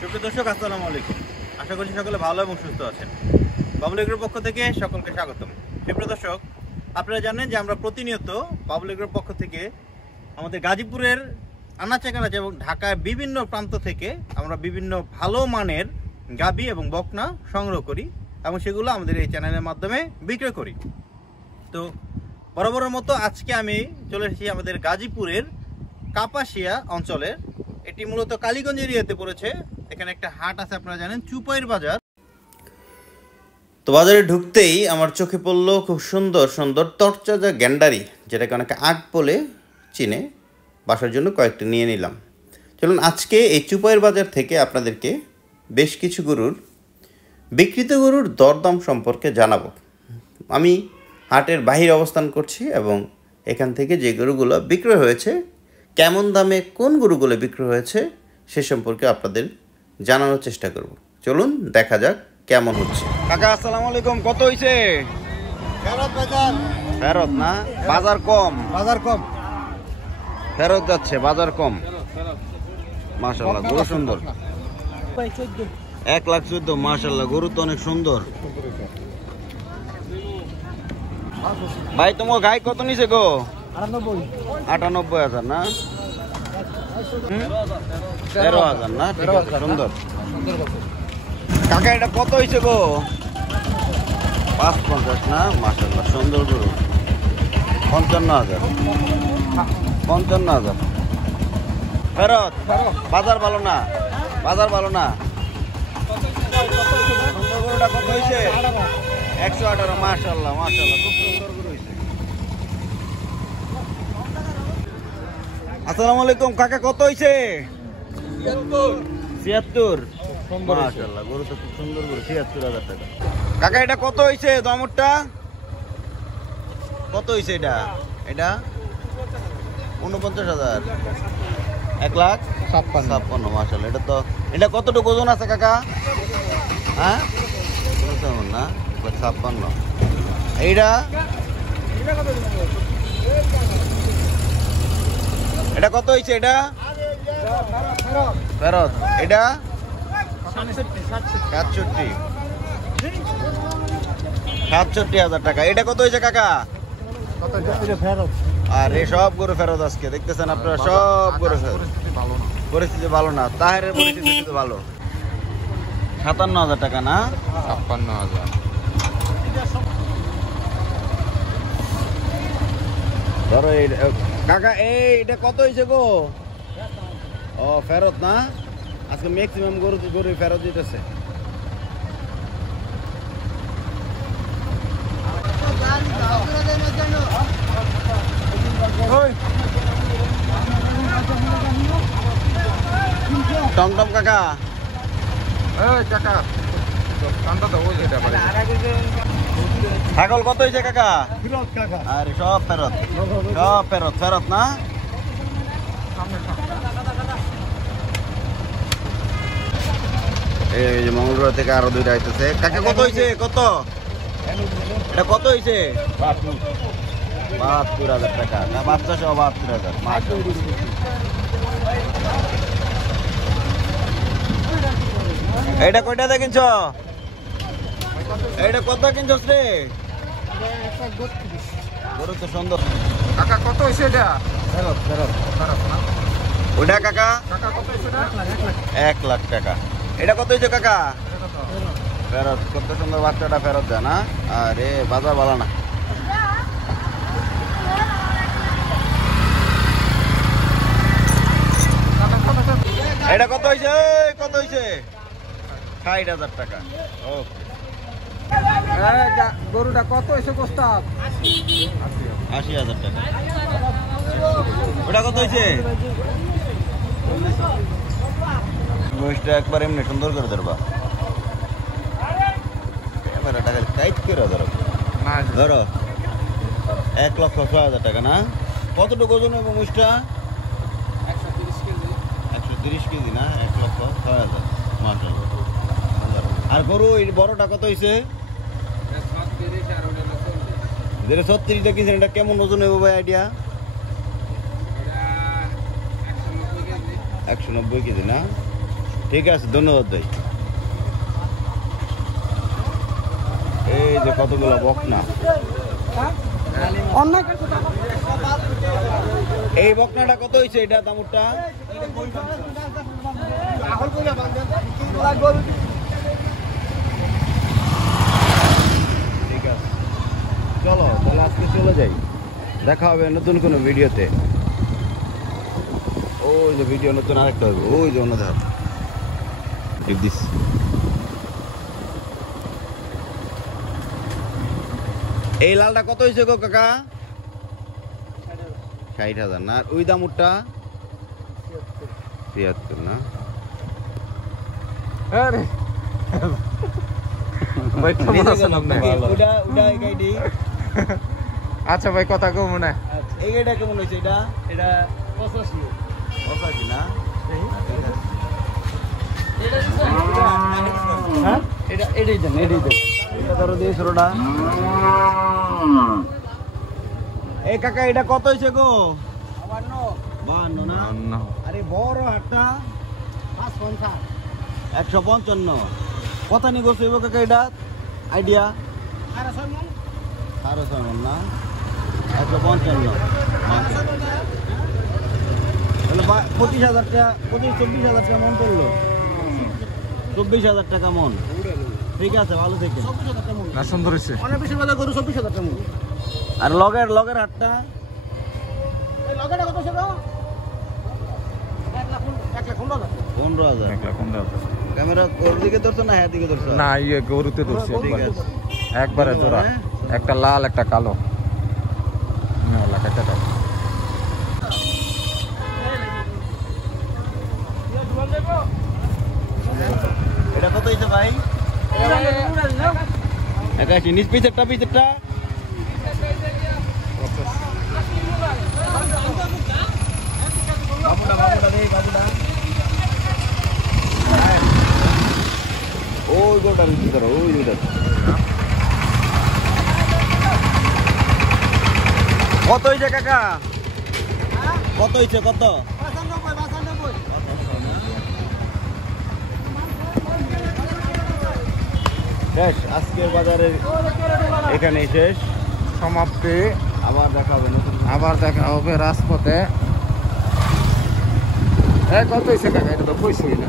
সুপ্রিয় দর্শক, আসসালামু আলাইকুম। আশা করছি সকলে ভালো এবং সুস্থ আছেন। বাবুল এগ্রোর পক্ষ থেকে সকলকে স্বাগতম। সুপ্রিয় দর্শক, আপনারা জানেন যে আমরা প্রতিনিয়ত বাবুল এগ্রোর পক্ষ থেকে আমাদের গাজীপুরের আনাচে কানাচে এবং ঢাকার বিভিন্ন প্রান্ত থেকে আমরা বিভিন্ন ভালো মানের গাভী এবং বকনা সংগ্রহ করি এবং সেগুলো আমাদের এই চ্যানেলের মাধ্যমে বিক্রয় করি। তো বরাবরের মতো আজকে আমি চলে এসেছি আমাদের গাজীপুরের কাপাসিয়া অঞ্চলের। এটি মূলত কালীগঞ্জ এরিয়াতে পড়েছে। এখানে একটা হাট আছে, আপনারা জানেন, চুপাইর বাজার। তো বাজারে ঢুকতেই আমার চোখে পড়লো খুব সুন্দর সুন্দর তরচাজা গ্যান্ডারি, যেটাকে অনেকে আগ বলে চিনে। বাসার জন্য কয়েকটা নিয়ে নিলাম। চলুন আজকে এই চুপাইর বাজার থেকে আপনাদেরকে বেশ কিছু গরুর বিক্রিত গরুর দরদাম সম্পর্কে জানাবো। আমি হাটের বাহিরে অবস্থান করছি এবং এখান থেকে যে গরুগুলো বিক্রয় হয়েছে, কেমন দামে কোন গরুগুলো বিক্রয় হয়েছে সে সম্পর্কে আপনাদের জানানোর চেষ্টা করব। চলুন দেখা যাক কেমন হচ্ছে। কাকা আসসালামু আলাইকুম। কত হইছে? ফেরত না, বাজার কম। ফেরত যাচ্ছে, বাজার কম। মাশাআল্লাহ, গরু সুন্দর। 1,14,000। মাশাআল্লাহ, গরু তো অনেক সুন্দর। ভাই তোমার গাই কত নিছে গো? 98,000 না, 13,000 না, ঠিক আছে, সুন্দর। কাকা এটা কত হয়েছে গো? 550 না, মাশাআল্লাহ, সুন্দর গরু। 55,000। 55,000 ফেরত। বাজার ভালো না, বাজার ভালো না। সুন্দর গরুটা কত হয়েছে? 118। মাশাআল্লাহ, মাশাআল্লাহ, খুব সুন্দর গরু হয়েছে। আসসালামু আলাইকুম। কাকা কত হয়েছে? 76। মাশাআল্লাহ, গরু তো খুব সুন্দর গরু। 76,000 টাকা। কাকা এটা কত হয়েছে? দামটা কত হয়েছে? এটা 49,000। 1,56,000। মাশাআল্লাহ, এটা কতটুকু ওজন আছে কাকা? হ্যাঁ, না, 1,56,000। এইটা এটা কত হয়েছে? এটা ফেরত। এটা 67,000 টাকা। এটা কত হয়েছে কাকা? আর এই সব গরু ফেরত আজকে দেখতেছেন আপনারা, সব গরু ফেরত। পরিস্থিতি ভালো না, তাহের পরিস্থিতি ভালো। 57,000 টাকা না, 56,000। ধরো কাকা এটা কত হয়েছে গো? ও ফেরত না, আজকে ম্যাক্সিমাম গরু ফেরত দিতেছে। টমটম কাকা, ছাগল কত হয়েছে কাকা? আরে সব ফেরত, সব ফেরত। ফেরত না, এই যে মঙ্গলবার থেকে আরো দুইটা আইতেছে। কাকা কত হয়েছে? কত এটা কত হয়েছে? 72,000 টাকা না, বাচ্চা সহ 72,000। এইটা কয়টা কিনছ? এইটা কত কিনছস রে? গরু তো সুন্দর। কাকা কত হয়েছে এটা? ওটা কাকা কত হয়েছে? 1,00,000 টাকা। এটা কত হয়েছে কাকা? ফেরত। কত সুন্দর বাচ্চাটা ফেরত দেয় না। আরে বাজার ভালো না। এটা কত হয়েছে? কত হয়েছে? 60,000 টাকা। ওকে। গরুটা কত হয়েছে? 80,000 টাকা। ওটা কত হয়েছে? মহিষটা একবার এমনি সুন্দর করে ধরবা। ক্যামেরাটা টাইট করে ধরো। ধরো 1,06,000 টাকা না। কতটুকু ওজন এবং মহিষটা? 130 কেজি না, 1,06,000। মাশাআল্লাহ। আর গরু বড়টা কত হয়েছে? 36টা কিনছেন। এটা কেমন ওজন হবে ভাই, আইডিয়া? 190 কেজি না। ঠিক আছে, ধন্যবাদ ভাই। এই যে কতগুলো বকনা, এই বকনাটা কত হয়েছে? এটা দামটা ঠিক আছে, চলো তাহলে আজকে চলে যাই, দেখা হবে নতুন কোনো ভিডিওতে। ওই যে ভিডিও নতুন আরেকটা হবে, ওই যে অন্য ধার দিস। এই লালটা কত হয়েছে গো কাকা? 60,000 না? ওই দামটা 73 না? আচ্ছা ভাই, কথা কম না। এই গাড়িটা কেমন হয়েছে? এটা 85 না? হ্যাঁ, এটাই দেন। এটা ধরো দিয়ে ছোটটা। এই কাকা এটা কত হয়েছে গো? 52 না? আরে বড় হাটটা 155। কথা নি গোছ হইব কাকা এটা? আইডিয়া 6.5 মণ না? 155 তাহলে 25,000 টাকা, 24,000 টাকা মন পড়লো। 24,000 টাকা মন। ঠিক আছে, ভালো থেকে না, সুন্দর হয়েছে। আর লগের হাটটা 15,000। ক্যামেরা ওর দিকে ধরছো না হ্যাঁ দিকে ধরছো? না, ইয়ে গরুতে ধরছে ঠিক আছে, একবারে জোড়া, একটা লাল একটা কালো। এটা কত হয়েছে ভাই? 81। নিচ পিছেরটা ওই গোটার ভিতরে ওই দুইটা কত হয়েছে কাকা? কত হয়েছে? কত? শেষ আজকের বাজারের এখানেই শেষ সমাপ্তি। আবার দেখা হবে নতুন। আবার দেখা হবে রাজপথে। কত হয়েছে কাকা? এটা তো কইছই না।